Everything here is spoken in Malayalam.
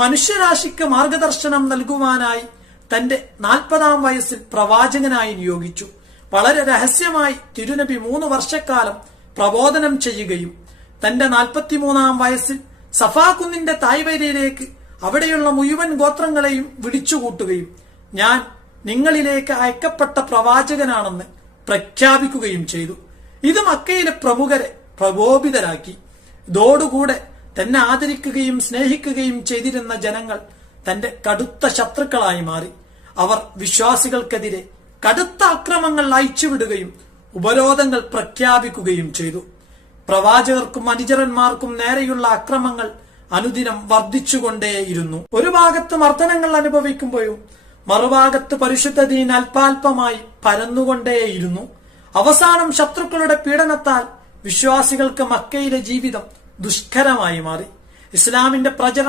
മനുഷ്യരാശിക്ക് മാർഗദർശനം നൽകുവാനായി തന്റെ 40-ാം വയസ്സിൽ പ്രവാചകനായി നിയോഗിച്ചു. വളരെ രഹസ്യമായി തിരുനബി 3 വർഷക്കാലം പ്രബോധനം ചെയ്യുകയും തന്റെ 43-ാം വയസ്സിൽ സഫാ കുന്നിന്റെ തായ്വരയിലേക്ക് അവിടെയുള്ള മുഴുവൻ ഗോത്രങ്ങളെയും വിളിച്ചുകൂട്ടുകയും ഞാൻ നിങ്ങളിലേക്ക് അയക്കപ്പെട്ട പ്രവാചകനാണെന്ന് പ്രഖ്യാപിക്കുകയും ചെയ്തു. ഇത് മക്കയിലെ പ്രമുഖരെ പ്രകോപിതരാക്കി. ഇതോടുകൂടെ തന്നെ ആദരിക്കുകയും സ്നേഹിക്കുകയും ചെയ്തിരുന്ന ജനങ്ങൾ തന്റെ കടുത്ത ശത്രുക്കളായി മാറി. അവർ വിശ്വാസികൾക്കെതിരെ കടുത്ത അക്രമങ്ങൾ അയച്ചുവിടുകയും ഉപരോധങ്ങൾ പ്രഖ്യാപിക്കുകയും ചെയ്തു. പ്രവാചകർക്കും അനുചരന്മാർക്കും നേരെയുള്ള അക്രമങ്ങൾ അനുദിനം വർദ്ധിച്ചുകൊണ്ടേയിരുന്നു. ഒരു ഭാഗത്ത് മർദ്ദനങ്ങൾ അനുഭവിക്കുമ്പോഴും മറുഭാഗത്ത് പരിശുദ്ധ ദീൻ അല്പാൽപമായി പരന്നുകൊണ്ടേയിരുന്നു. അവസാനം ശത്രുക്കളുടെ പീഡനത്താൽ വിശ്വാസികൾക്ക് മക്കയിലെ ജീവിതം ദുഷ്കരമായി മാറി. ഇസ്ലാമിന്റെ പ്രചരണം